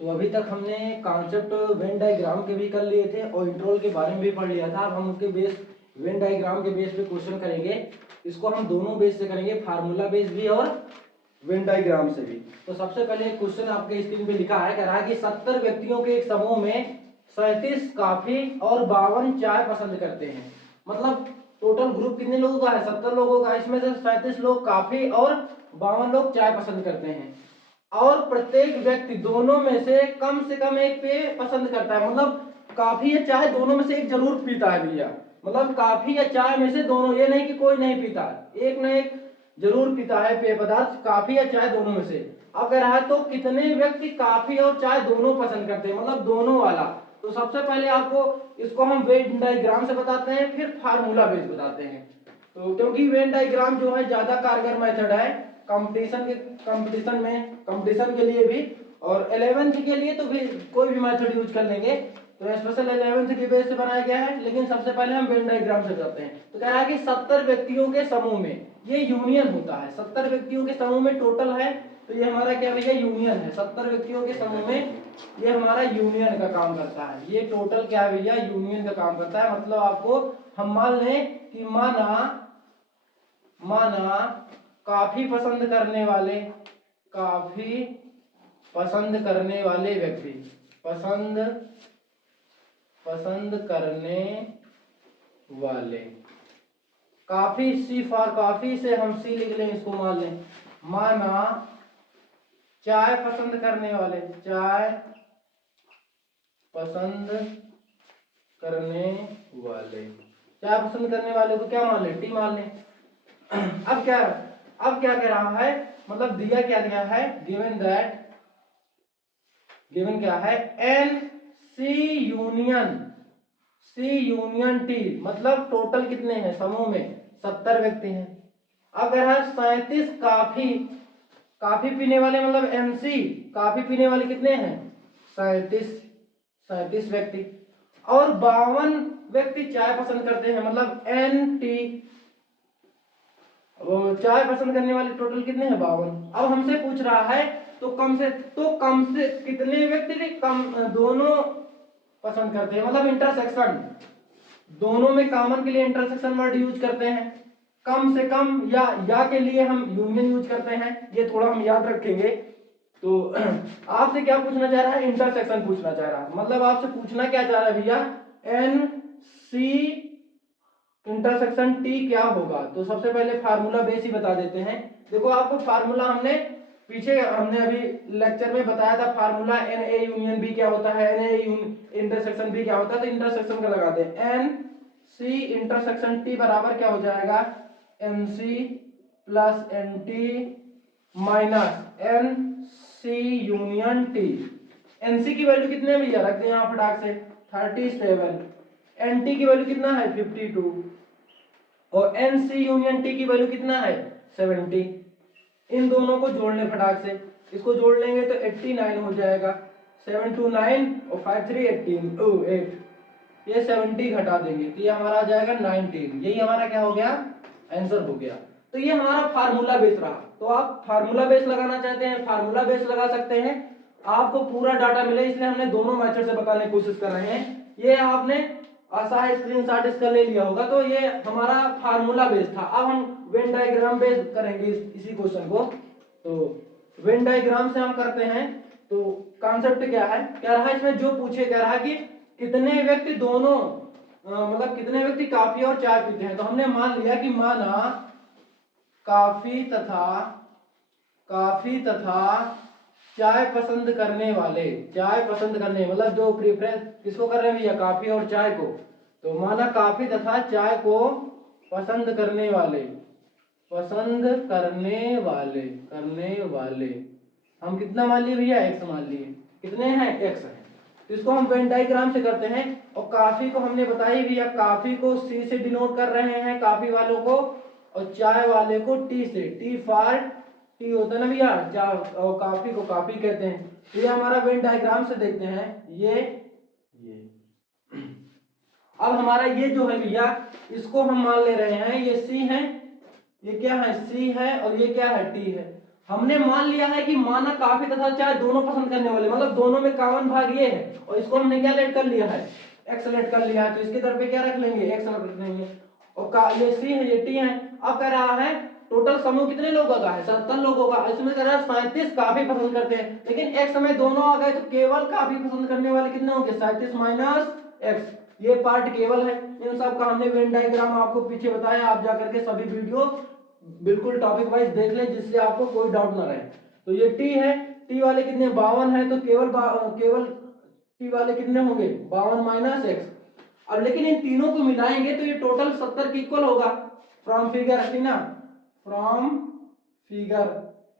तो अभी तक हमने कॉन्सेप्ट वेन डायग्राम के भी कर लिए थे और इंट्रोल के बारे में भी पढ़ लिया था। अब हम उसके बेस वेन डायग्राम के बेस पे क्वेश्चन करेंगे। इसको हम दोनों बेस से करेंगे, फार्मूला बेस भी और वेन डायग्राम से भी। तो सबसे पहले क्वेश्चन आपके स्क्रीन पे लिखा है, कह रहा है कि 70 व्यक्तियों के एक समूह में 37 कॉफी और 52 चाय पसंद करते हैं। मतलब टोटल ग्रुप कितने लोगों का है? 70 लोगों का। इसमें से 37 लोग कॉफी और 52 लोग चाय पसंद करते हैं और प्रत्येक व्यक्ति दोनों में से कम एक पेय पसंद करता है। मतलब कॉफी या चाय दोनों में से एक जरूर पीता है भैया। मतलब कॉफी या चाय में से दोनों, ये नहीं कि कोई नहीं पीता, एक न एक जरूर पीता है पेय पदार्थ, कॉफी या चाय दोनों में से। अब कह रहा है तो कितने व्यक्ति कॉफी और चाय दोनों पसंद करते हैं, मतलब दोनों वाला। तो सबसे पहले आपको इसको हम वेन डायग्राम से बताते हैं, फिर फार्मूला बेस बताते हैं। तो क्योंकि वेन डायग्राम जो है ज्यादा कारगर मेथड है कंपटीशन के लिए भी, और 11th के लिए तो भी कोई भी मेथड यूज कर लेंगे। तो स्पेशल 11th के बेस से बनाया गया है, लेकिन सबसे पहले हम वेन डायग्राम से करते हैं। तो कह रहा है कि 70 व्यक्तियों के समूह में, ये यूनियन होता है। 70 व्यक्तियों के समूह में टोटल है, तो ये हमारा क्या भैया? यूनियन है। 70 व्यक्तियों के समूह में ये हमारा यूनियन का काम करता है। ये टोटल क्या है भैया? यूनियन का काम करता है। मतलब आपको हम मान लें कि माना काफी पसंद करने वाले व्यक्ति, पसंद करने वाले, काफी, सी फॉर काफी से हम सी लिख लें, इसको मान लें। माना चाय पसंद करने वाले को क्या मान लें? टी मान लें। अब क्या कह रहा है? मतलब दिया क्या गया है? गिवन क्या है? N C union T. मतलब टोटल कितने हैं समूह में? 70 व्यक्ति हैं। अब कह रहा है 37 काफी पीने वाले, मतलब एमसी काफी पीने वाले कितने हैं? 37 व्यक्ति। और 52 व्यक्ति चाय पसंद करते हैं, मतलब एन टी। चाय पसंद करने वाले टोटल कितने हैं? 52। अब हमसे पूछ रहा है तो कम से कितने व्यक्ति दोनों पसंद करते हैं, मतलब इंटरसेक्शन। दोनों में कॉमन के लिए इंटरसेक्शन वर्ड यूज करते हैं। कम से कम या के लिए हम यूनियन यूज करते हैं। ये थोड़ा हम याद रखेंगे। तो आपसे क्या पूछना चाह रहा है? इंटरसेक्शन पूछना चाह रहा है। मतलब आपसे पूछना क्या चाह रहा है भैया? एन सी इंटरसेक्शन टी क्या होगा? तो सबसे पहले फार्मूला बेस ही बता देते हैं। देखो आपको फार्मूला हमने अभी लेक्चर में बताया था। Formula N A union B क्या होता है, एन ए इंटरसेक्शन बी क्या होता है। तो इंटरसेक्शन का लगाते हैं। एन सी इंटरसेक्शन टी बराबर क्या हो जाएगा? M C plus N T minus N C union T. N C की वैल्यू कितने है भैया? रखते हैं यहाँ फटाक से 37। एन टी की वैल्यू कितना है? 52। और एन सी यूनियन टी की वैल्यू कितना है? 70। इन दोनों को जोड़ लें फटाक से। इसको जोड़ लेंगे तो 89 हो जाएगा। 7 2 9 और 5 3 18 8। ये 70 घटा देंगे तो ये हमारा आ जाएगा 19। यही हमारा क्या हो गया? आंसर हो गया। तो ये हमारा फार्मूला बेस रहा। तो आप फार्मूला बेस लगाना चाहते हैं, फार्मूला बेस लगा सकते हैं। आपको पूरा डाटा मिले इसलिए हमने दोनों मेथड से बताने की कोशिश कर रहे हैं। ये आपने आसान स्क्रीनशॉट इसका ले लिया होगा। तो ये हमारा फार्मूला बेस था। अब हम वेन डायग्राम बेस करेंगे इसी क्वेश्चन को। तो वेन डायग्राम से हम करते हैं। तो कॉन्सेप्ट क्या है? कह रहा है इसमें जो पूछे, कह रहा है कि कितने व्यक्ति मतलब कितने व्यक्ति काफी और चाय पीते हैं। तो हमने मान लिया कि माना काफी तथा चाय पसंद करने मतलब जो प्रेफरेंस किसको कर रहे हैं भैया? काफी और चाय को। तो माना काफी तथा चाय को पसंद करने वाले हम कितना मान लिए भैया? x मान लिए। कितने हैं? x है। तो इसको हम वेन डायग्राम से करते हैं। और काफी को हमने बताई भैया, काफी को c से डिनोट कर रहे हैं काफी वालों को, और चाय वाले को t से। टी फॉर टी होता है ना भैया, और काफी को काफी कहते हैं। तो ये हमारा वेन डायग्राम से देखते हैं। ये अब हमारा ये जो है भैया, इसको हम मान ले रहे हैं ये c है, ये क्या है? c है, और ये क्या है? t है। हमने मान लिया है कि माना काफी तथा चाय दोनों पसंद करने वाले, मतलब दोनों में कॉमन भाग ये है, और इसको हमने क्या लेट कर लिया है, एक्स लेट कर लिया है, तो इसके तरफ पे क्या रख लेंगे, एक्स रख लेंगे। और ये सी है, ये टी है। अब कह रहा है टोटल समूह कितने लोगों का है, 70 लोगों का। इसमें कह रहा है 37 काफी पसंद करते हैं, लेकिन एक्स में दोनों आ गए तो केवल काफी पसंद करने वाले कितने होंगे, 37 माइनस एक्स। ये पार्ट केवल है। इन सब का हमने वेन डायग्राम आपको पीछे बताया, आप जाकर के सभी वीडियो बिल्कुल टॉपिक वाइज देख लें, जिससे आपको कोई डाउट ना रहे। तो ये टी है, टी वाले कितने 52 है, तो केवल टी वाले कितने होंगे 52 माइनस एक्स। अब लेकिन इन तीनों को मिलाएंगे तो ये टोटल 70 के इक्वल होगा। फ्रॉम फिगर है ना, फ्रॉम फिगर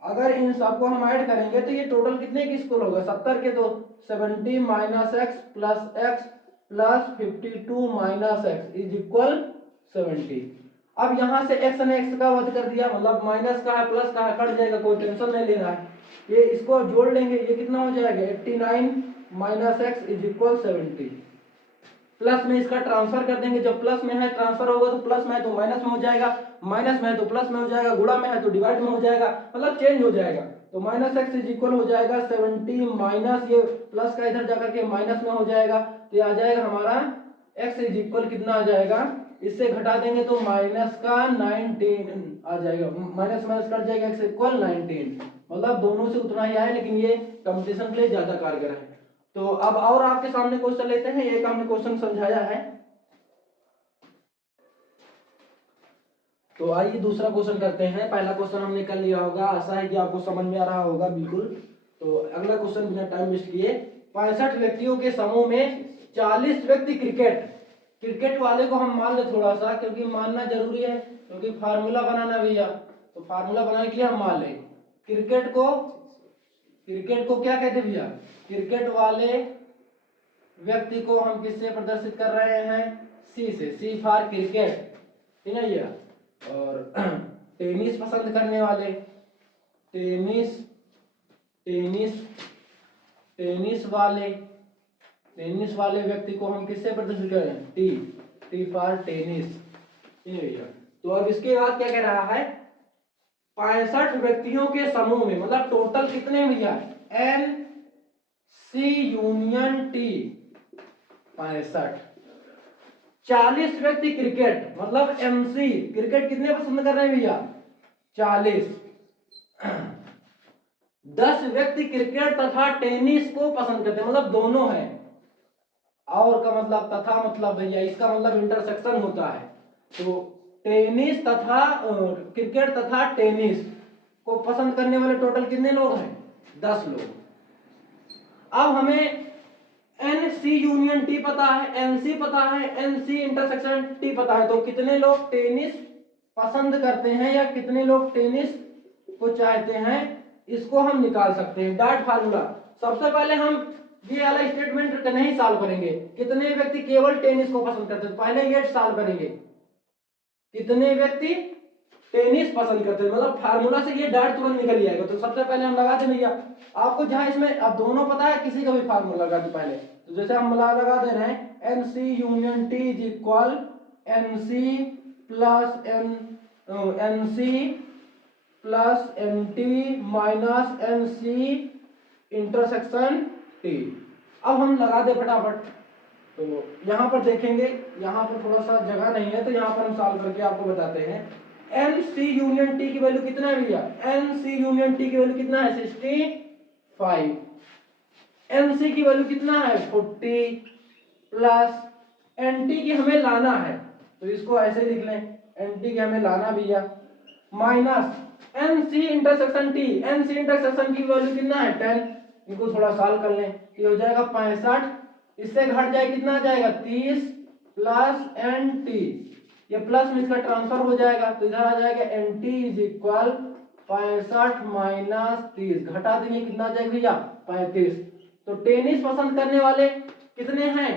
अगर इन सबको हम ऐड करेंगे तो ये टोटल कितने के इक्वल होगा 70 के, तो 70 minus x plus 52 minus x is equal 70। अब यहां से x ने x का वध कर दिया, मतलब माइनस का है प्लस का है कट जाएगा, कोई टेंशन नहीं लेना है। ये इसको जोड़ लेंगे, ये कितना हो जाएगा 89 minus x is equal 70। Plus में इसका ट्रांसफर कर देंगे, जब प्लस में है ट्रांसफर होगा तो प्लस में है तो माइनस में हो जाएगा, माइनस में है तो प्लस में हो जाएगा, गुणा में है तो डिवाइड में हो जाएगा, मतलब चेंज हो जाएगा। तो माइनस एक्स इज इक्वल हो जाएगा 70 माइनस ये प्लस का इधर जाकर के माइनस में हो जाएगा, तो ये आ जाएगा हमारा एक्स इज इक्वल कितना आ जाएगा, इससे घटा देंगे तो माइनस का 19 आ जाएगा, माइनस माइनस कट जाएगा, एक्स इक्वल 19। मतलब दोनों से उतना ही आया, लेकिन ये कंपटीशन के लिए ज्यादा कारगर है। तो अब और आपके सामने क्वेश्चन लेते हैं, एक हमने क्वेश्चन समझाया है, तो आइए दूसरा क्वेश्चन करते हैं। पहला क्वेश्चन हमने कर लिया होगा, आशा है कि आपको समझ में आ रहा होगा बिल्कुल। तो अगला क्वेश्चन बिना टाइम वेस्ट किए, 65 व्यक्तियों के समूह में 40 व्यक्ति क्रिकेट वाले को हम मान ले थोड़ा सा, क्योंकि मानना जरूरी है, क्योंकि फार्मूला बनाना भैया, तो फार्मूला बनाने के लिए हम मान ले क्रिकेट को क्या कहते भैया, क्रिकेट वाले व्यक्ति को हम किससे प्रदर्शित कर रहे हैं, सी से, सी फॉर क्रिकेट, ठीक है भैया। और टेनिस पसंद करने वाले, टेनिस वाले व्यक्ति को हम किससे प्रदर्शित कर रहे हैं, टी फॉर टेनिस, ठीक है भैया। तो अब इसके बाद क्या कह रहा है, 65 व्यक्तियों के समूह में, मतलब टोटल कितने भैया, एन सी यूनियन टी 65, 40 व्यक्ति क्रिकेट, मतलब एमसी क्रिकेट कितने पसंद कर रहे हैं भैया 40, 10 व्यक्ति क्रिकेट तथा टेनिस को पसंद करते हैं, मतलब दोनों है, और का मतलब तथा मतलब भैया इसका मतलब इंटरसेक्शन होता है। तो टेनिस तथा क्रिकेट तथा टेनिस को पसंद करने वाले टोटल कितने लोग हैं, 10 लोग। अब हमें एन सी यूनियन टी पता है, एनसी पता है, एनसी इंटरसेक्शन टी पता है, तो कितने लोग टेनिस पसंद करते हैं या कितने लोग टेनिस को चाहते हैं, इसको हम निकाल सकते हैं डॉट फार्मूला। सबसे पहले हम ये वाला स्टेटमेंट नहीं सॉल्व करेंगे, कितने व्यक्ति केवल टेनिस को पसंद करते हैं, पहले ये सॉल्व करेंगे कितने व्यक्ति टेनिस पसंद करते हैं, मतलब फार्मूला से ये डॉट तुरंत निकल जाएगा। तो सबसे पहले हम लगा दें भैया, आपको जहां इसमें अब दोनों पता है, किसी का भी फार्मूला लगा दे पहले, तो जैसे हम लगा दे रहे हैं N C union T is equal N C plus N T minus N C intersection T. अब हम लगा दे फटाफट, तो यहाँ पर देखेंगे, यहाँ पर थोड़ा सा जगह नहीं है, तो यहाँ पर हम सॉल्व करके आपको बताते हैं। एन सी यूनियन टी की वैल्यू कितना है भैया, एन सी यूनियन टी की वैल्यू कितना है 65, एन सी की वैल्यू कितना है 40, प्लस एन टी की हमें लाना है, तो इसको ऐसे लिख लें, एन टी की हमें लाना भैया, minus N C intersection T, N C intersection की वैल्यू कितना है 10, इनको थोड़ा सॉल्व कर लें, ये हो जाएगा 65, इससे घट जाए कितना आ जाएगा 30 प्लस एन टी, ये प्लस में इसका ट्रांसफर हो जाएगा, तो इधर आ जाएगा N T is equal 65 minus 30, घटा देंगे कितना आ जाएगा भैया 35। तो टेनिस पसंद करने वाले कितने हैं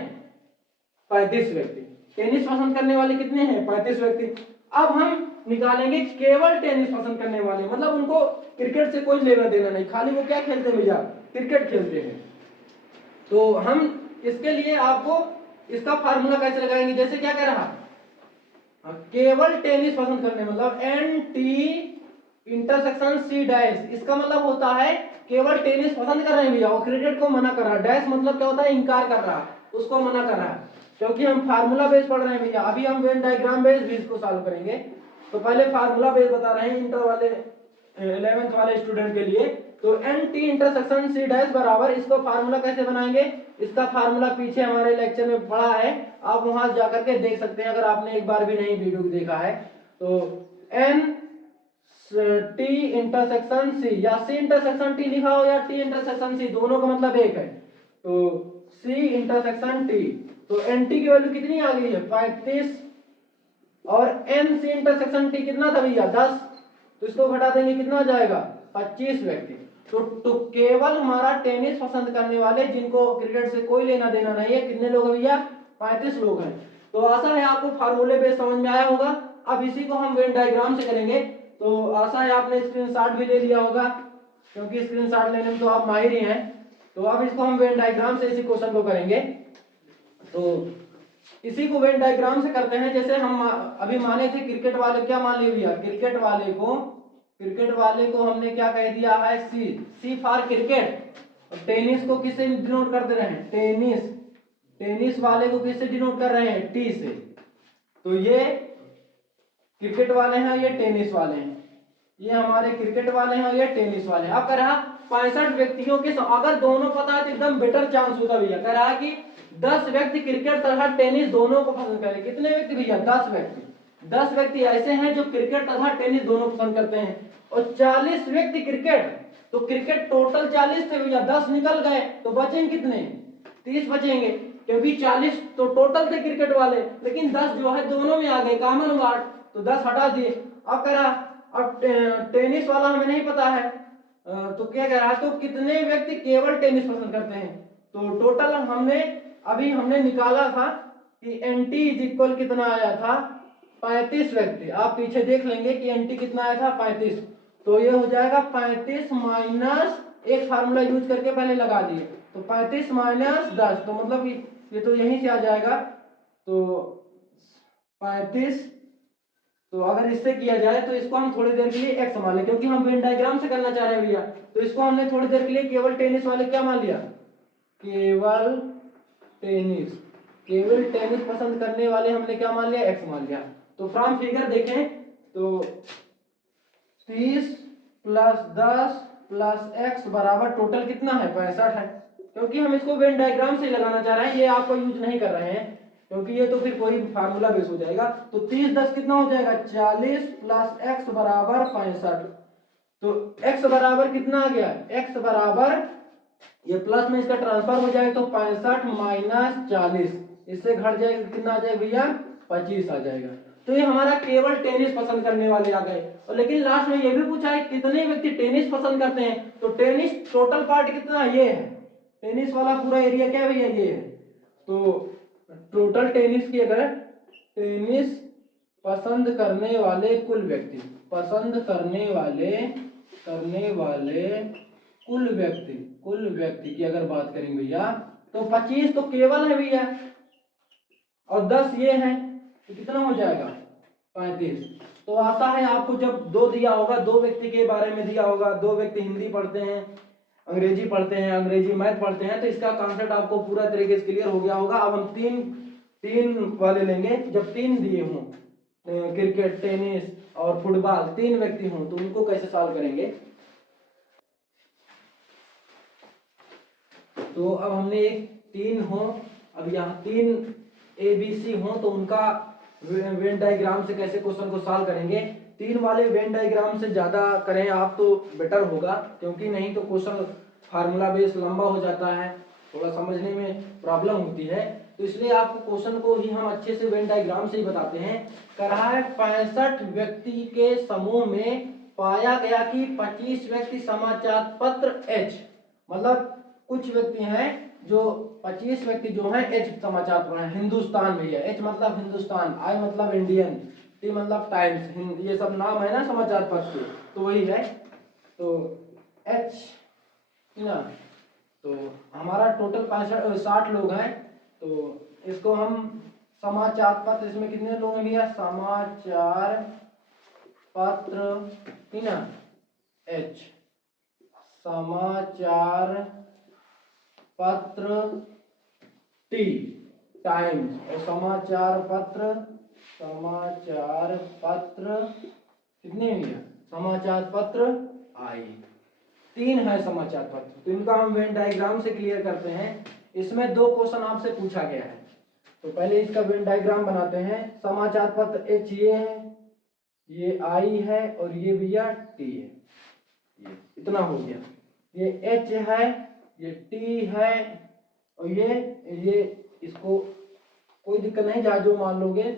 35 व्यक्ति, टेनिस पसंद करने वाले कितने हैं 35 व्यक्ति। अब हम निकालेंगे केवल टेनिस पसंद करने वाले, मतलब उनको क्रिकेट से कोई लेना देना नहीं, खाली वो क्या खेलते हैं भैया क्रिकेट खेलते हैं। तो हम इसके लिए आपको इसका फार्मूला कैसे लगाएंगे, जैसे क्या कह रहा केवल टेनिस पसंद करने, मतलब N T intersection C dash, इसका मतलब होता है केवल टेनिस पसंद कर रहे हैं भैया और क्रिकेट को मना कर रहा है। डैश मतलब क्या होता है, इनकार कर रहा है, उसको मना कर रहा है। क्योंकि हम फार्मूला बेस पढ़ रहे हैं भैया, अभी हम वेन डायग्राम बेस भी इसको सॉल्व करेंगे। तो पहले फार्मूला बेस बता रहे हैं इंटर वाले 11th वाले स्टूडेंट के लिए। तो N T intersection C dash बराबर, इसको फार्मूला कैसे बनाएंगे, इसका फार्मूला पीछे हमारे लेक्चर में पढ़ा है, आप वहां जाकर के देख सकते हैं अगर आपने एक बार भी नहीं वीडियो देखा है। तो एन टी इंटरसेक्शन सी, या सी इंटरसेक्शन टी लिखा हो या टी इंटरसेक्शन सी, दोनों का मतलब एक है। तो सी इंटरसेक्शन टी, तो एन टी की वैल्यू कितनी आ गई है 35, और एन सी इंटरसेक्शन टी कितना था भैया 10, तो इसको घटा देंगे कितना आ जाएगा 25 व्यक्ति। तो केवल हमारा टेनिस पसंद करने वाले जिनको क्रिकेट से कोई लेना देना नहीं है कितने लोग हैं भैया 35 लोग हैं। तो आशा है आपको फार्मूले बेस समझ में आया होगा। अब इसी को हम वेन डायग्राम से करेंगे। तो आशा है आपने स्क्रीनशॉट भी ले लिया होगा, क्योंकि स्क्रीनशॉट लेने में तो आप माहिर ही हैं। तो अब इसको हम वेन डायग्राम से इसी क्वेश्चन को करेंगे। तो इसी को वेन डायग्राम से करते हैं। जैसे हम अभी माने थे क्रिकेट वाले, क्या मान लिया भैया, क्रिकेट वाले को हमने क्या कह दिया है सी, सी फॉर क्रिकेट। और टेनिस को किससे डिनोट कर दे रहे हैं, टेनिस वाले को किससे डिनोट कर रहे हैं टी से। तो ये क्रिकेट वाले हैं, ये टेनिस वाले हैं, ये हमारे क्रिकेट वाले हैं और ये टेनिस वाले हैं। अब कह रहा 65 व्यक्तियों के अगर दोनों पता है तो एकदम बेटर चांस होता भैया। कह रहा है कि 10 व्यक्ति क्रिकेट तथा टेनिस दोनों को पसंद करें। कितने व्यक्ति भैया 10 व्यक्ति, 10 व्यक्ति ऐसे हैं जो क्रिकेट तथा टेनिस दोनों पसंद करते हैं, और 40 व्यक्ति क्रिकेट। तो क्रिकेट टोटल 40 थे भैया, 10 निकल गए तो बचेंगे कितने 30 बचेंगे, क्योंकि 40 तो टोटल थे क्रिकेट वाले, लेकिन 10 जो है दोनों में आ गए, कॉमन वार्ड, तो 10 हटा दिए। अब कह रहा अब टेनिस वाला हमें नहीं पता है, तो क्या कह रहा, तो कितने व्यक्ति केवल टेनिस पसंद करते हैं। तो टोटल हमने निकाला था कि एनटी इज इक्वल कितना आया था 35 व्यक्ति। आप पीछे देख लेंगे कि एनटी कितना आया था 35। तो ये हो जाएगा 35 माइनस, एक फार्मूला यूज करके पहले लगा दिए, तो 35 माइनस 10, तो मतलब ये तो यहीं से आ जाएगा। तो 35, तो अगर इससे किया जाए तो इसको हम थोड़ी देर के लिए एक्स मान लें, क्योंकि हम वेन डायग्राम से करना चाह रहे हैं भैया। तो इसको हमने थोड़ी देर के लिए केवल टेनिस वाले क्या मान लिया, केवल टेनिस पसंद करने वाले हमने क्या मान लिया एक्स मान लिया। तो फ्रॉम फिगर देखें तो 30 प्लस 10 प्लस एक्स बराबर टोटल कितना है 65 है, क्योंकि हम इसको वेन डायग्राम से लगाना चाह रहे हैं, ये आपको यूज नहीं कर रहे हैं, क्योंकि ये तो फिर कोई फार्मूला बेस हो जाएगा। तो 30 10 कितना हो जाएगा 40 प्लस एक्स बराबर 65। तो x बराबर कितना आ गया, x बराबर ये प्लस में इसका ट्रांसफर हो जाएगा, तो 65 माइनस 40, इससे घट जाएगा कितना आ जाएगा भैया 25 आ जाएगा। तो ये हमारा केवल टेनिस पसंद करने वाले आ गए। और लेकिन लास्ट में ये भी पूछा है कितने व्यक्ति टेनिस पसंद करते हैं, तो टेनिस टोटल पार्ट कितना ये है, टेनिस वाला पूरा एरिया क्या भैया ये है। तो टोटल टेनिस की अगर टेनिस पसंद करने वाले कुल व्यक्ति, पसंद करने वाले कुल व्यक्ति की अगर बात करें भैया, तो 25 तो केवल है भैया, और 10 ये है, तो कितना हो जाएगा 35। तो आशा है आपको जब दो दिया होगा, दो व्यक्ति के बारे में दिया होगा, दो व्यक्ति हिंदी पढ़ते हैं, अंग्रेजी पढ़ते हैं, अंग्रेजी मैथ पढ़ते हैं, तो इसका कॉन्सेप्ट आपको पूरा तरीके से क्लियर हो गया होगा। अब हम तीन वाले लेंगे, जब 3 दिए हों, क्रिकेट टेनिस और फुटबॉल, 3 व्यक्ति हों, तो उनको कैसे सॉल्व करेंगे। तो अब हमने एक 3 हो, अब यहाँ 3 ABC हो, तो उनका वेन डायग्राम से कैसे क्वेश्चन को सॉल्व करेंगे। 3 वाले वेन डायग्राम से ज्यादा करें आप तो बेटर होगा, क्योंकि नहीं तो क्वेश्चन फार्मूला बेस लंबा हो जाता है, थोड़ा समझने में प्रॉब्लम होती है। तो इसलिए आपको क्वेश्चन को ही हम अच्छे से वेन डायग्राम से ही बताते हैं। कह रहा है 65 व्यक्ति के समूह में पाया गया कि 25 व्यक्ति समाचार पत्र H, मतलब कुछ व्यक्ति हैं जो 25 व्यक्ति जो हैं एच समाचार पत्र हिंदुस्तान में है, एच मतलब हिंदुस्तान, आई मतलब इंडियन, टी मतलब टाइम्स, ये सब नाम है ना समाचार पत्र, तो वही है। तो एच ना, तो हमारा टोटल 60 लोग हैं, तो इसको हम समाचार पत्र, इसमें कितने लोग हैं भैया समाचार पत्र ही ना, एच समाचार पत्र टी टाइम्स, और समाचार पत्र कितने हुए? समाचार पत्र आई। 3 है समाचार पत्र, तो इनका हम वेन डायग्राम से क्लियर करते हैं। इसमें 2 क्वेश्चन आपसे पूछा गया है, तो पहले इसका वेन डायग्राम बनाते हैं। समाचार पत्र एच ये है, ये आई है, और ये भैया टी है। ये इतना हो गया, ये एच है, ये टी है, और ये इसको कोई दिक्कत नहीं, जहाँ जो मान लोगे।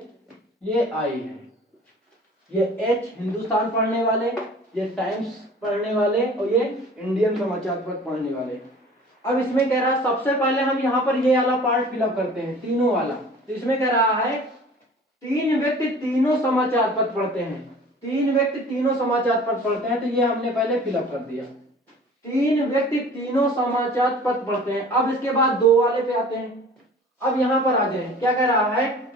ये आई है, ये एच हिंदुस्तान पढ़ने वाले, ये टाइम्स पढ़ने वाले, और ये इंडियन समाचार पत्र पढ़ने वाले। अब इसमें कह रहा है सबसे पहले हम यहाँ पर ये वाला पार्ट फिलअप करते हैं, तीनों वाला। तो इसमें कह रहा है 3 व्यक्ति तीनों समाचार पत्र पढ़ते हैं, 3 व्यक्ति तीनों समाचार पत्र पढ़ते हैं, तो ये हमने पहले फिलअप कर दिया। 3 व्यक्ति तीनों समाचार पत्र पढ़ते हैं। अब इसके बाद 2 वाले पे आते हैं। अब यहाँ पर आ जाए, क्या कह रहा है?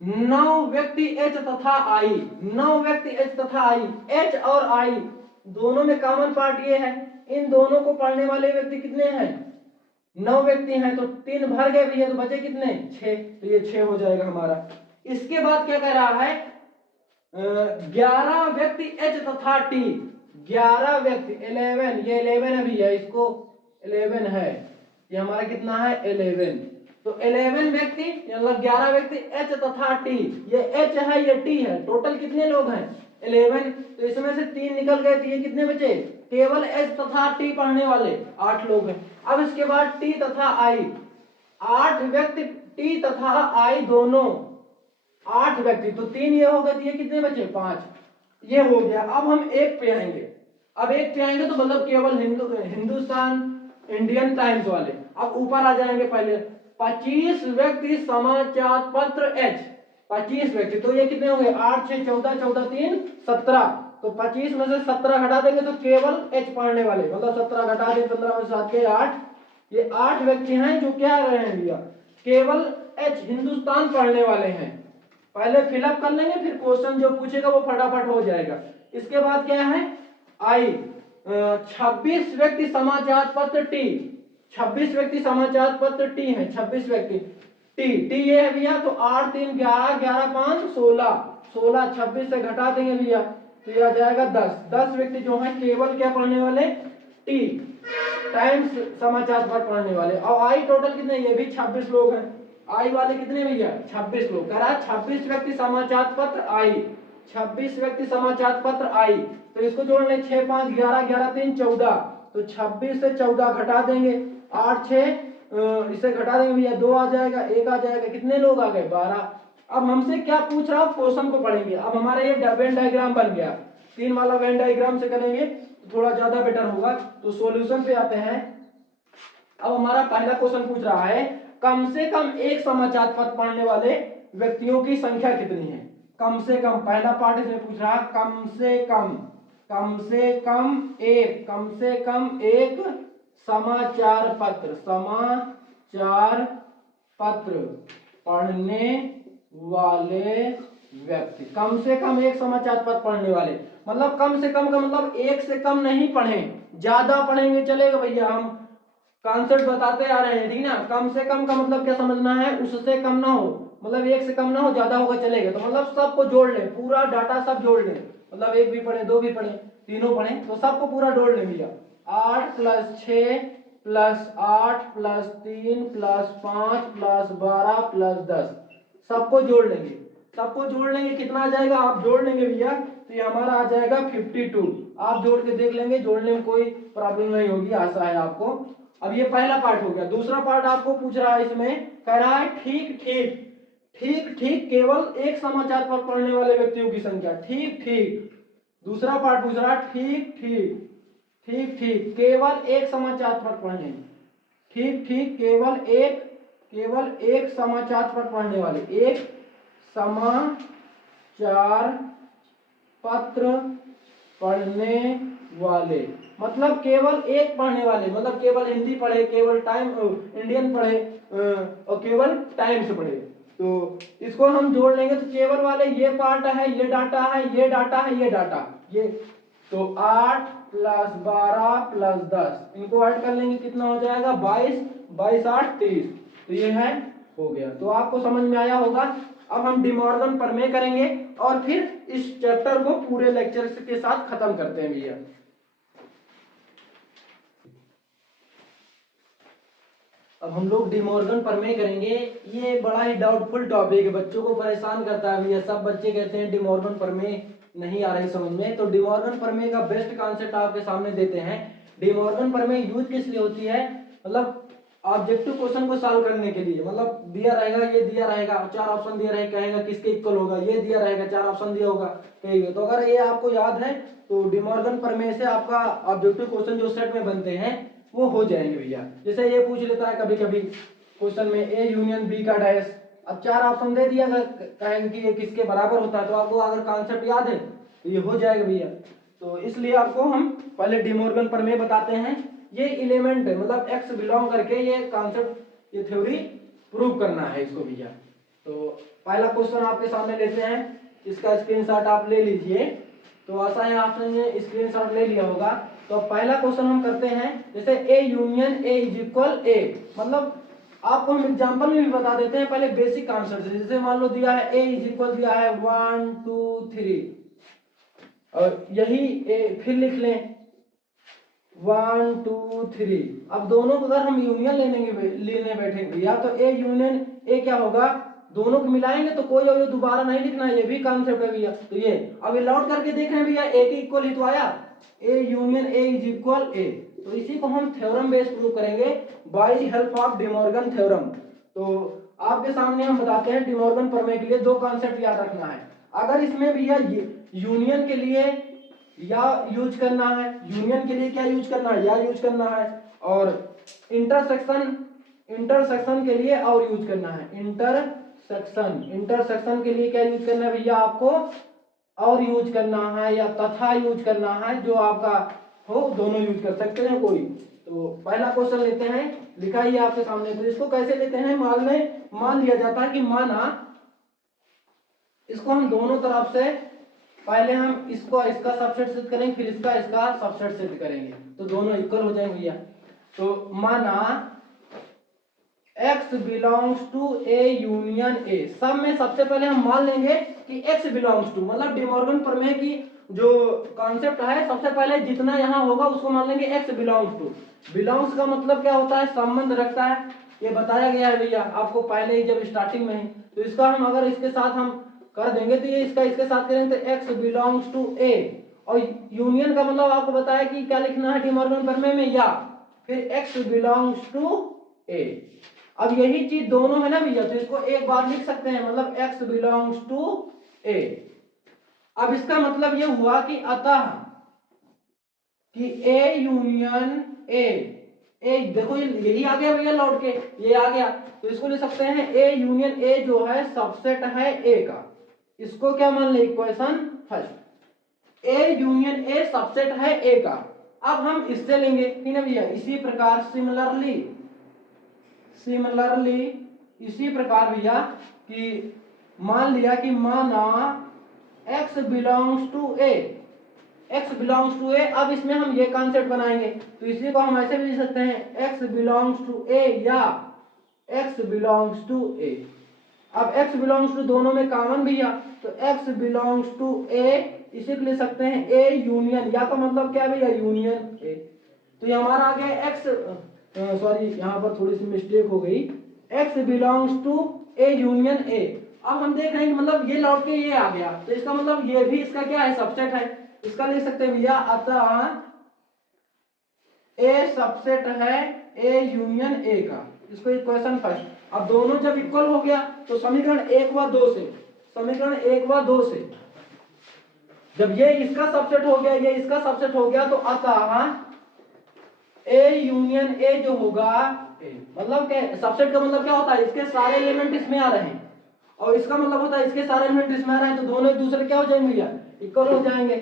9 व्यक्ति एच तथा आई, 9 व्यक्ति एच तथा आई। एच और आई दोनों में कॉमन पार्ट ये है, इन दोनों को पढ़ने वाले व्यक्ति कितने हैं? 9 व्यक्ति हैं, तो 3 भर गए भैया, तो बचे कितने? 6, तो ये 6 हो जाएगा हमारा। इसके बाद क्या कह रहा है? 11 व्यक्ति एच तथा टी, 11 व्यक्ति 11, ये 11 है भैया, इसको 11 है, ये हमारा कितना है? 11। तो 11 व्यक्ति मतलब 11 व्यक्ति एच तथा टी, ये एच है, ये टी है, टोटल कितने लोग हैं? 11। तो इसमें से 3 निकल गए, तो ये कितने बचे? केवल एच तथा टी पढ़ने वाले 8 लोग हैं। अब इसके बाद टी तथा आई, 8 व्यक्ति टी तथा आई दोनों, 8 व्यक्ति, तो 3 ये हो गए, तो ये कितने बचे? 5, ये हो गया। अब हम एक पे आएंगे, अब एक पे आएंगे तो मतलब केवल हिंदुस्तान इंडियन टाइम्स वाले। अब ऊपर आ जाएंगे पहले, 25 व्यक्ति समाचार पत्र एच, 25 व्यक्ति, तो ये कितने हो गए? 8 6 14, 14 3 17, तो 25 में से 17 घटा देंगे तो केवल एच पढ़ने वाले, मतलब 17 घटा दें, 15 में 7 के 8, ये 8 व्यक्ति हैं जो क्या रहे हैं भैया? केवल एच हिंदुस्तान पढ़ने वाले हैं। पहले फिलअप कर लेंगे, फिर क्वेश्चन जो पूछेगा वो फटाफट हो जाएगा। इसके बाद क्या है? आई 26 व्यक्ति समाचार पत्र टी, 26 व्यक्ति समाचार पत्र टी है, 26 व्यक्ति टी, टी ये है भैया, तो 8 3 11, 11 5 16, 16 26 से घटा देंगे भैया, तो ये आ जाएगा 10, 10 व्यक्ति जो है केवल क्या पढ़ने वाले? टी टाइम्स समाचार पत्र पढ़ने वाले। और आई टोटल कितने? ये भी 26 लोग हैं। आई वाले कितने भैया? 26 लोग। कह रहा 26 व्यक्ति समाचार पत्र आई, 26 व्यक्ति समाचार पत्र आई, तो इसको जोड़ लें, 6 5 11, 11 3 14, तो 26 से 14 घटा देंगे, 8 6 इसे घटा देंगे भैया, 2 आ जाएगा, 1 आ जाएगा, कितने लोग आ गए? 12। अब हमसे क्या पूछ रहा? क्वेश्चन को पढ़ेंगे। अब हमारा ये वेन डायग्राम बन गया, 3 वाला वेन डायग्राम से करेंगे तो थोड़ा ज्यादा बेटर होगा। तो सॉल्यूशन पे आते हैं। अब हमारा पहला क्वेश्चन पूछ रहा है, कम से कम एक समाचार पत्र पढ़ने वाले व्यक्तियों की संख्या कितनी है? कम से कम, पहला पार्ट इसमें पूछ रहा, कम से कम एक समाचार पत्र पढ़ने वाले व्यक्ति, कम से कम एक समाचार पत्र पढ़ने वाले, मतलब कम से कम का मतलब एक से कम नहीं पढ़ें, ज्यादा पढ़ेंगे चलेगा भैया, हम कॉन्सेप्ट बताते आ रहे हैं, ठीक ना। कम से कम का मतलब क्या समझना है? उससे कम ना हो, मतलब एक से कम ना हो, ज्यादा होगा चलेगा, तो मतलब सबको जोड़ लें, पूरा डाटा सब जोड़ लें, मतलब 1 भी पढ़े, 2 भी पढ़े, तीनों पढ़े, तो सबको पूरा जोड़ लें भैया। 8 + 6 + 8 + 3 + 5 + 12 + 10, सबको जोड़ लेंगे, सबको जोड़ लेंगे, कितना आ जाएगा? आप जोड़ लेंगे भैया, तो ये हमारा आ जाएगा 52। आप जोड़ के देख लेंगे, जोड़ने में कोई प्रॉब्लम नहीं होगी, आशा है आपको। अब ये पहला पार्ट हो गया। दूसरा पार्ट आपको पूछ रहा है, इसमें कह रहा है ठीक ठीक केवल एक समाचार पत्र पढ़ने वाले व्यक्तियों की संख्या, ठीक। दूसरा पार्ट पूछ रहा है ठीक केवल एक समाचार पत्र पढ़ने, ठीक केवल एक समाचार पत्र पढ़ने वाले, एक समाचार पत्र पढ़ने वाले, मतलब केवल एक पढ़ने वाले, मतलब केवल हिंदी पढ़े, केवल टाइम इंडियन पढ़े, और केवल टाइम्स पढ़े, तो इसको हम जोड़ लेंगे तो केवल वाले ये पार्ट है, ये डाटा है, ये डाटा है, ये डाटा, ये तो 8 + 12 + 10 इनको ऐड कर लेंगे, कितना हो जाएगा 22, 22 8 23। तो ये है हो गया। तो आपको समझ में आया होगा। अब हम डिमॉर्गन प्रमेय करेंगे और फिर इस चैप्टर को पूरे लेक्चर के साथ खत्म करते हैं भैया। अब हम लोग डिमॉर्गन प्रमेय करेंगे। ये बड़ा ही डाउटफुल टॉपिक है, बच्चों को परेशान करता है भैया। सब बच्चे कहते हैं डिमॉर्गन प्रमेय नहीं आ रही समझ में। तो डिमॉर्गन प्रमेय का बेस्ट कॉन्सेप्ट आपके सामने देते हैं। डिमॉर्गन प्रमेय यूज किस लिए होती है, मतलब ऑब्जेक्टिव क्वेश्चन को सॉल्व करने के लिए। मतलब दिया रहेगा, ये दिया रहेगा, 4 ऑप्शन दिया रहेगा, कहेगा किसके इक्वल होगा, ये दिया रहेगा, 4 ऑप्शन दिया होगा कहेगा। तो अगर ये आपको याद है तो डिमॉर्गन प्रमेय से आपका ऑब्जेक्टिव क्वेश्चन जो सेट में बनते हैं वो हो जाएंगे भैया। जैसे ये पूछ लेता है कभी कभी क्वेश्चन में ए यूनियन बी का डैश, अब 4 ऑप्शन दे दिया, कहेंगे कि ये किसके बराबर होता है, तो आपको अगर कॉन्सेप्ट याद है तो ये हो जाएगा भैया। तो इसलिए आपको हम पहले डिमॉर्गन प्रमेय बताते हैं। ये एलिमेंट है, मतलब एक्स बिलोंग करके ये कॉन्सेप्ट, ये थ्योरी प्रूव करना है इसको भैया। तो पहला क्वेश्चन आपके सामने लेते हैं, इसका स्क्रीनशॉट आप ले लीजिए। तो आशा है आपने स्क्रीनशॉट ले लिया होगा। तो पहला क्वेश्चन हम करते हैं, जैसे A union A is equal A, मतलब आपको हम एग्जांपल में भी बता देते हैं पहले बेसिक कॉन्सेप्ट। जैसे मान लो दिया है ए इज इक्वल दिया है 1 2 3, और यही ए फिर लिख लें 1 2 3। अब दोनों को अगर हम यूनियन लेने बैठेंगे भैया, तो ए यूनियन ए क्या होगा, दोनों को मिलाएंगे तो कोई और दोबारा नहीं लिखना है, ये भी कॉन्सेप्ट है भैया। तो ये अब लॉट करके देख रहे हैं भैया, ए के इक्वल ही तो आया, A union A is equal A. तो इसी को हम थ्योरम बेस प्रूव करेंगे by help of De Morgan theorem. तो आपके सामने हम बताते हैं डिमॉर्गन प्रमेय के लिए 2 कॉन्सेप्ट याद रखना है। अगर इसमें भैया यूनियन के लिए या यूज करना है, यूनियन के लिए क्या यूज करना है, या यूज करना है, और इंटरसेक्शन के लिए और यूज करना है, इंटरसेक्शन के लिए क्या यूज करना है भैया आपको, और यूज करना है या तथा यूज करना है, जो आपका हो दोनों यूज कर सकते हैं कोई। तो पहला क्वेश्चन लेते हैं, लिखा ही आपके सामने। तो इसको कैसे लेते हैं, मान लिया जाता है कि माना इसको हम दोनों तरफ से पहले हम इसको इसका सबसेट सिद्ध करेंगे, फिर इसका सबसेट सिद्ध करेंगे, तो दोनों इक्वल हो जाएंगे भैया। तो माना x belongs to A union A, सब में सबसे पहले हम मान लेंगे कि x बिलोंग्स टू, मतलब डिमॉर्गन प्रमेय की जो कॉन्सेप्ट है, सबसे पहले जितना यहाँ होगा उसको मान लेंगे x बिलोंग्स टू। बिलोंग्स का मतलब क्या होता है, संबंध रखता है, ये बताया गया है भैया आपको पहले ही जब स्टार्टिंग में ही। तो इसका हम अगर इसके साथ हम कर देंगे तो ये इसके साथ करेंगे तो x बिलोंग्स टू ए, और यूनियन का मतलब आपको बताया कि क्या लिखना है डिमॉर्गन प्रमेय में, या फिर x बिलोंग्स टू ए। अब यही चीज दोनों है ना भैया, तो इसको एक बार लिख सकते हैं, मतलब x बिलोंग्स टू ए। अब इसका मतलब ये हुआ कि अतः कि ए यूनियन ए देखो यही आ गया भैया लौट के, ये आ गया। तो इसको लिख सकते हैं ए यूनियन ए जो है सबसेट है ए का। इसको क्या मान ले, equation first, A union A subset है ए का। अब हम इससे लेंगे ठीक है भैया। इसी प्रकार सिमिलरली इसी प्रकार भैया कि मान लिया कि माना x बिलोंग्स टू ए, अब इसमें हम ये कॉन्सेप्ट बनाएंगे, तो इसी को हम ऐसे भी लिख सकते हैं x बिलोंग्स टू ए या x बिलोंग्स टू ए। अब x बिलोंग्स टू दोनों में कॉमन भैया, तो x बिलोंग्स टू ए, इसी को लिख सकते हैं a यूनियन, या का मतलब क्या भैया यूनियन a। तो ये हमारा आ गया x, सॉरी यहाँ पर थोड़ी सी मिस्टेक हो गई, x belongs to a union a। अब हम देख रहे हैं कि मतलब ये लौट के ये आ गया, तो इसका मतलब ये भी इसका क्या है, सबसेट है। इसका लिख सकते हैं भैया अतः a सबसेट है a यूनियन a का। इसको इक्वेशन फर्स्ट। अब दोनों जब इक्वल हो गया तो समीकरण 1 व 2 से जब ये इसका सबसेट हो गया, ये इसका सबसेट हो गया, तो अतः a यूनियन a जो होगा a, मतलब क्या सबसेट का मतलब क्या होता है, इसके सारे एलिमेंट इसमें आ रहे हैं, और इसका मतलब होता है इसके सारे एलिमेंट इसमें आ रहे हैं, तो दोनों एक दूसरे क्या हो जाएंगे भैया, इक्वल हो जाएंगे।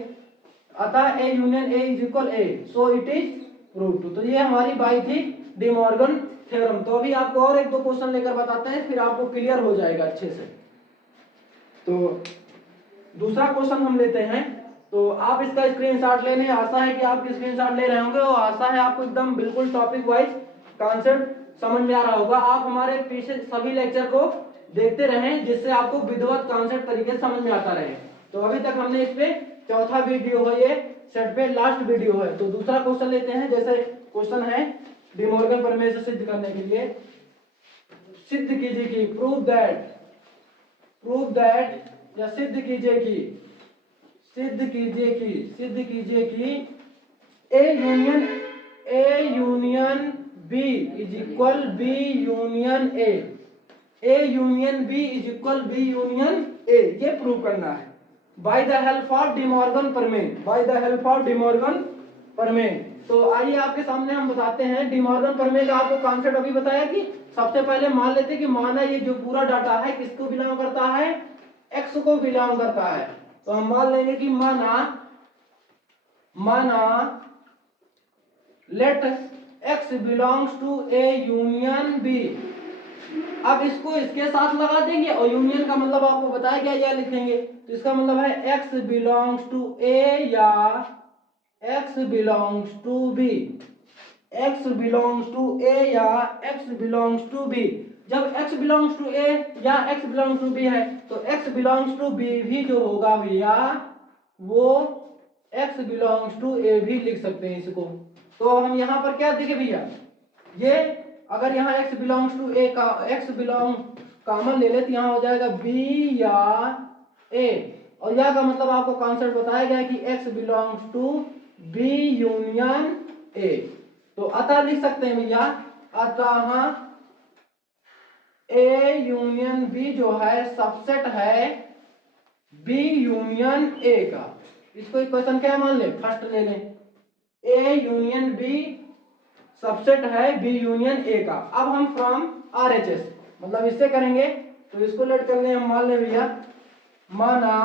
अतः a union a is equal a, so it is prove to. तो ये हमारी बाई थी डी मॉर्गन थ्योरम। तो अभी आपको और एक दो क्वेश्चन लेकर बताते हैं, फिर आपको क्लियर हो जाएगा अच्छे से। तो दूसरा क्वेश्चन हम लेते हैं। तो आप इसका स्क्रीनशॉट लेने, आशा है कि आप स्क्रीनशॉट ले रहे होंगे और आशा है आपको एकदम बिल्कुल टॉपिक वाइज कॉन्सेप्ट समझ में आ रहा होगा। आप हमारे पीछे सभी लेक्चर को देखते रहें, जिससे आपको विधिवत कॉन्सेप्ट तरीके से समझ में आता रहे। तो अभी तक हमने इस पे चौथा वीडियो है, ये सेट पे लास्ट वीडियो है। तो दूसरा क्वेश्चन लेते हैं। जैसे क्वेश्चन है डी मॉर्गन प्रमेय से सिद्ध करने के लिए सिद्ध कीजिए कि प्रूव दैट या सिद्ध कीजिए कि A union B is equal B union A, ये प्रूव करना है by the help of De Morgan प्रमेय। तो आइए आपके सामने हम बताते हैं डी मॉर्गन प्रमेय का। आपको कॉन्सेप्ट अभी बताया कि सबसे पहले मान लेते कि माना ये जो पूरा डाटा है किसको बिलोंग करता है, एक्स को बिलोंग करता है। तो हम मान लेंगे कि माना let X belongs to A union B. अब इसको इसके साथ लगा देंगे और यूनियन का मतलब आपको बताया क्या, यह लिखेंगे। तो इसका मतलब है एक्स बिलोंग्स टू ए या X belongs to B, X belongs to A या एक्स बिलोंग्स टू बी। जब x बिलोंग्स टू ए या x बिलोंग्स टू बी है तो x बिलोंग्स टू बी भी जो होगा भैया वो x बिलोंग्स टू ए भी लिख सकते हैं इसको। तो हम यहाँ पर क्या देखें भैया, ये अगर यहाँ x बिलोंग्स टू ए का x बिलोंग कॉमन ले ले तो यहाँ हो जाएगा b या a, और यहाँ का मतलब आपको कॉन्सेप्ट बताया गया कि x belongs to b union a। तो अतः लिख सकते हैं भैया, अतः ए यूनियन बी जो है सबसेट है बी यूनियन ए का। इसको इक्वेशन क्या मान ले, फर्स्ट ले लें, ए यूनियन बी सबसेट है बी यूनियन ए का। अब हम फ्रॉम RHS मतलब इससे करेंगे। तो इसको लेट कर ले, हम मान ले भैया माना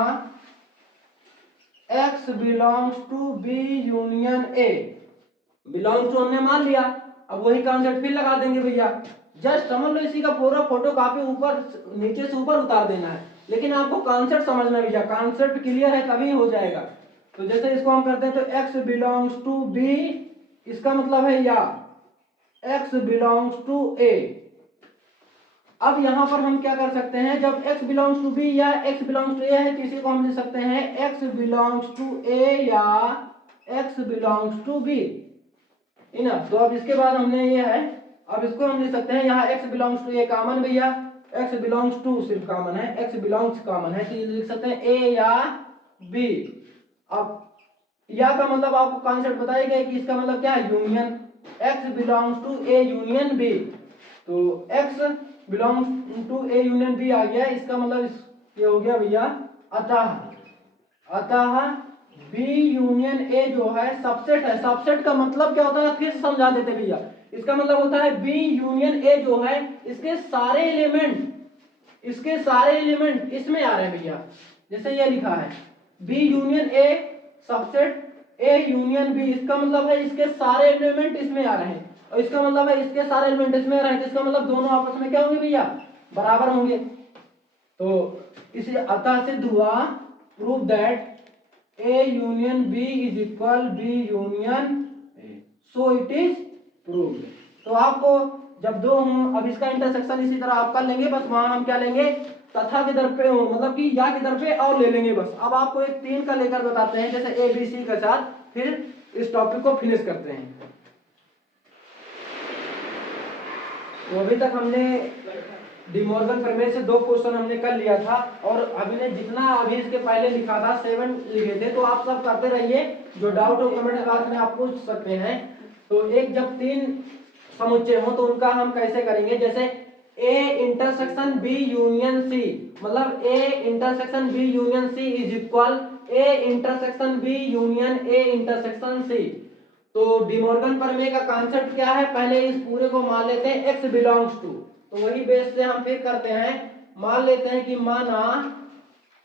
x belongs to B union A, belongs to हमने मान लिया। अब वही कॉन्सेप्ट फिर लगा देंगे भैया, जस्ट समझ लो इसी का पूरा फोटो कॉपी ऊपर नीचे से ऊपर उतार देना है, लेकिन आपको कॉन्सेप्ट समझना भैया, कॉन्सेप्ट क्लियर है तभी हो जाएगा। तो जैसे इसको हम करते हैं तो x बिलोंग्स टू बी, इसका मतलब है या x बिलोंग्स टू ए। अब यहां पर हम क्या कर सकते हैं, जब x बिलोंग्स टू बी या x बिलोंग्स टू ए है तो इसी को हम लिख सकते हैं x बिलोंग्स टू ए या x belongs to B. Enough. तो अब इसके बाद हमने ये है, अब इसको हम लिख सकते हैं यहाँ x belongs to A common भैया, x बिलोंग्स टू सिर्फ कॉमन है, x बिलोंग्स कॉमन है, तो ये लिख सकते हैं a या b। अब या का मतलब आपको कॉन्सेप्ट बताया गया कि इसका मतलब क्या है, union, x belongs to a union b। तो x belongs to a union b आ गया, इसका मतलब ये हो गया भैया अतः बी यूनियन ए जो है सबसेट है। सबसेट का मतलब क्या होता है फिर से समझा देते भैया, इसका मतलब होता है बी यूनियन ए जो है इसके सारे एलिमेंट इसमें आ रहे हैं भैया। जैसे ये लिखा है B union A subset A union B, इसका मतलब है इसके सारे एलिमेंट इसमें आ रहे हैं, और इसका मतलब है इसके सारे एलिमेंट इसमें आ रहे हैं, इसका मतलब दोनों आपस में क्या होंगे भैया, बराबर होंगे। तो इसे अतः सिद्ध हुआ, prove that A union B is equal B union A, so it is proved। तो आपको जब दो हों, अब इसका इंटरसेक्शन इसी तरह आप कर लेंगे, बस वहां हम क्या लेंगे, तथा के दर पे हो मतलब कि या के दर पे और ले लेंगे बस। अब आपको एक 3 का लेकर बताते हैं, जैसे ABC के साथ, फिर इस टॉपिक को फिनिश करते हैं। तो अभी तक हमने डी मॉर्गन प्रमेय से 2 क्वेश्चन हमने कर लिया था, और अभी ने जितना अभी इसके पहले लिखा था 7 लिखे थे, तो आप सब करते रहिए, जो डाउट हो कमेंट बॉक्स में आप पूछ सकते हैं। तो एक जब 3 समुच्चय हो तो उनका हम कैसे करेंगे, जैसे A intersection B union C, मतलब A intersection B union C is equal A intersection B union A intersection C। तो डी मॉर्गन प्रमेय का कॉन्सेप्ट क्या है, पहले इस पूरे को मान लेते हैं x बिलोंग्स टू, तो वही बेस से हम फिर करते हैं, मान लेते हैं कि माना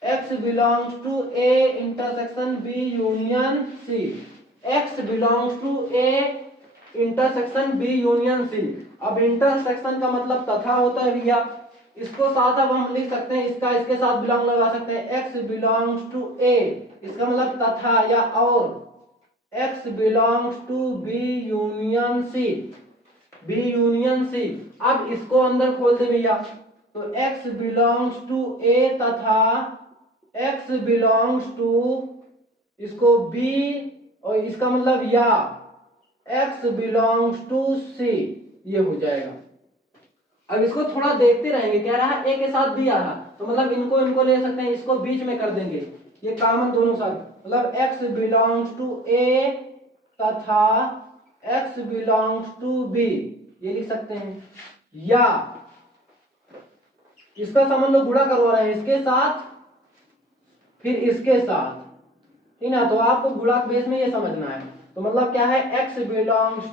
x belongs to A intersection B union C, x belongs to A intersection B union C. अब इंटरसेक्शन का मतलब तथा होता है भैया, इसको साथ अब हम लिख सकते हैं, इसका इसके साथ बिलोंग लगा सकते हैं, एक्स बिलोंग्स टू ए, इसका मतलब तथा या और, X belongs to B union C, B union C. अब इसको अंदर खोल दे भैया, तो एक्स बिलोंग्स टू ए तथा एक्स बिलोंग्स टू, इसको बी और इसका मतलब या एक्स बिलोंग्स टू सी, ये हो जाएगा। अब इसको थोड़ा देखते रहेंगे, क्या रहा ए के साथ बी आ रहा, तो मतलब इनको इनको ले सकते हैं, इसको बीच में कर देंगे, ये कॉमन दोनों साथ, मतलब एक्स बिलोंग्स टू ए तथा एक्स बिलोंग्स टू बी, ये लिख सकते हैं। या इसका समझ लो गुणा करवा रहे हैं इसके साथ फिर इसके साथ, ठीक ना, तो आपको गुणा बेस में ये समझना है। तो मतलब क्या है, एक्स बिलोंग्स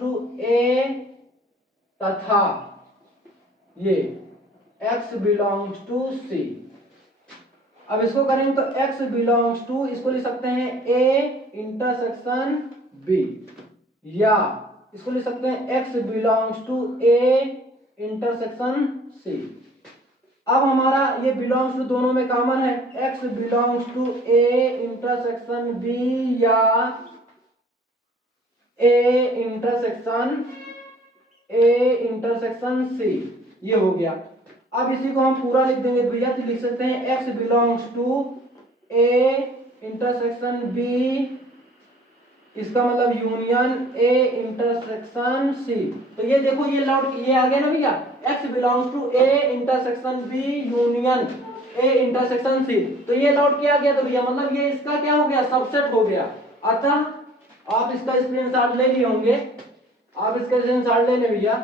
टू ए तथा ये x बिलोंग्स टू सी। अब इसको करेंगे तो x बिलोंग्स टू, इसको लिख सकते हैं a इंटरसेक्शन b, या इसको लिख सकते हैं x belongs to a intersection c। अब हमारा ये बिलोंग्स टू दोनों में कॉमन है, x belongs to a intersection b या a इंटरसेक्शन c, ये हो गया। अब इसी को हम पूरा लिख देंगे भैया, तो लिख सकते हैं x belongs to a intersection b, इसका मतलब यूनियन a इंटरसेक्शन c। तो ये देखो ये लौट ये आ गया ना भैया, x belongs to a intersection b union a intersection c, तो ये लौट क्या गया, तो भैया मतलब ये इसका क्या हो गया, सबसेट हो गया। अतः आप इसका स्क्रीनशॉट ले लिए होंगे, आप इसका स्क्रीनशॉट ले लें भैया।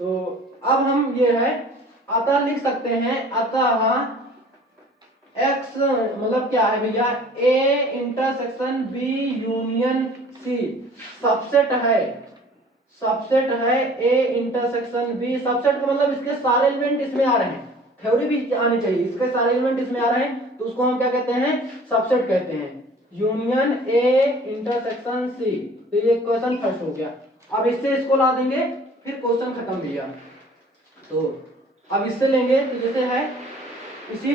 तो अब हम ये है अतः लिख सकते हैं, अतः x मतलब क्या है भैया, a intersection b union c subset है, सबसेट है a इंटरसेक्शन b। सबसेट का मतलब इसके सारे एलिमेंट इसमें आ रहे हैं, थ्योरी भी आनी चाहिए, इसके सारे एलिमेंट इसमें आ रहे हैं, तो उसको हम क्या कहते हैं, सबसेट कहते हैं, यूनियन a इंटरसेक्शन c। तो ये क्वेश्चन फर्स्ट हो गया। अब इससे इसको ला देंगे, फिर क्वेश्चन खत्म भैया। तो अब इससे लेंगे तो जैसे है, इसी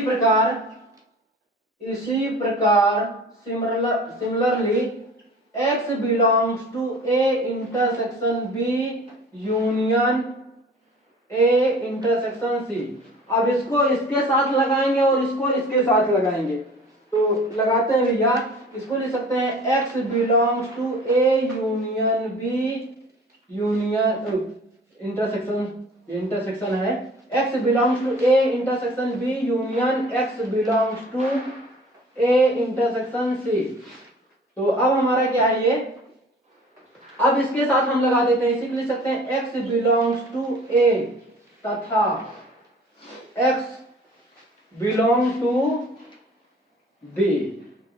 प्रकार similarly x belongs to a intersection b union a intersection c। अब इसको इसके साथ लगाएंगे और इसको इसके साथ लगाएंगे, तो लगाते हैं भैया, इसको लिख सकते हैं x belongs to a union b union intersection है, x belongs to a intersection b union x belongs to a intersection c। तो अब हमारा क्या है ये, अब इसके साथ हम लगा देते हैं, इसी को लिख सकते हैं x बिलोंग्स टू a तथा x बिलोंग टू b,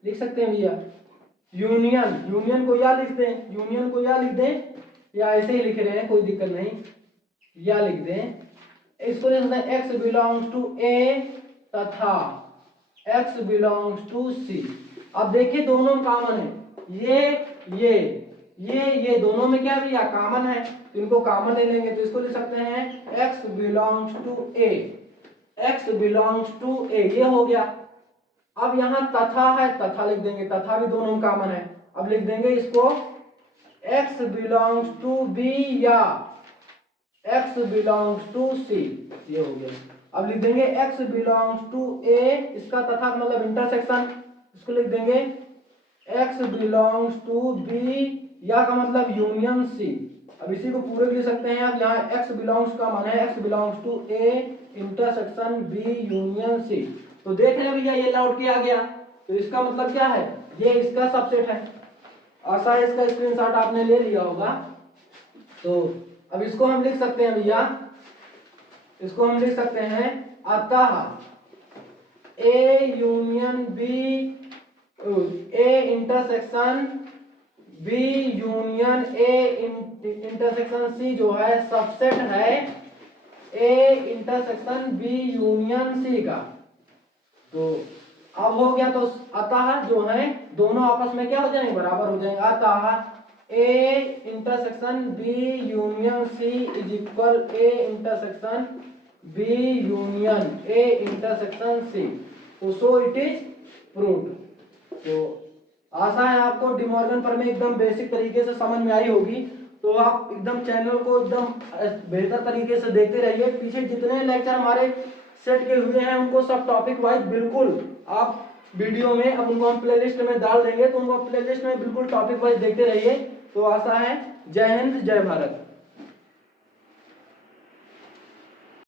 लिख सकते हैं भैया। यूनियन को या लिख दें, यूनियन को या लिख दें, या ऐसे ही लिख रहे हैं कोई दिक्कत नहीं, या लिख दें। इसको लिख सकते हैं x बिलोंग्स टू a तथा x बिलोंग्स टू c। अब देखिए दोनों कॉमन है, ये दोनों में क्या भैया कॉमन है, तो इनको कॉमन ले लेंगे, तो इसको लिख सकते हैं x belongs to a, x belongs to a, ये हो गया। अब यहाँ तथा है, तथा लिख देंगे, तथा भी दोनों में कॉमन है। अब लिख देंगे इसको x बिलोंग्स टू b या x बिलोंग्स टू c, ये हो गया। अब लिख देंगे x बिलोंग्स टू a, इसका तथा मतलब इंटरसेक्शन, इसको लिख देंगे x बिलोंग्स टू b या का मतलब यूनियन c। अब इसी को पूरे लिख सकते हैं, अब यहाँ x बिलोंग्स का मान है x belongs to a intersection b union c। तो देख रहे हैं भैया ये लौट के आ गया, तो इसका मतलब क्या है, ये इसका सबसेट है। आशा है इसका स्क्रीनशॉट आपने ले लिया होगा। तो अब इसको हम लिख सकते हैं भैया, इसको हम लिख सकते हैं अतः a union b, a intersection b union a intersection c जो है सबसेट है a intersection b union c का। तो अब हो गया, तो अतः जो है दोनों आपस में क्या हो जाएंगे, बराबर हो जाएंगे। अतः A intersection B union C is equal A intersection B union A intersection C, so it is proved. तो आशा है आपको डिमॉर्गन प्रमेय एकदम बेसिक तरीके से समझ में आई होगी। तो आप एकदम चैनल को एकदम बेहतर तरीके से देखते रहिए। पीछे जितने लेक्चर हमारे सेट के हुए हैं उनको सब टॉपिक वाइज बिल्कुल आप वीडियो में, अब उनको हम प्लेलिस्ट में डाल देंगे, तो उनको प्लेलिस्ट में बिल्कुल टॉपिक वाइज देखते रहिए। तो आशा है, जय हिंद जय भारत।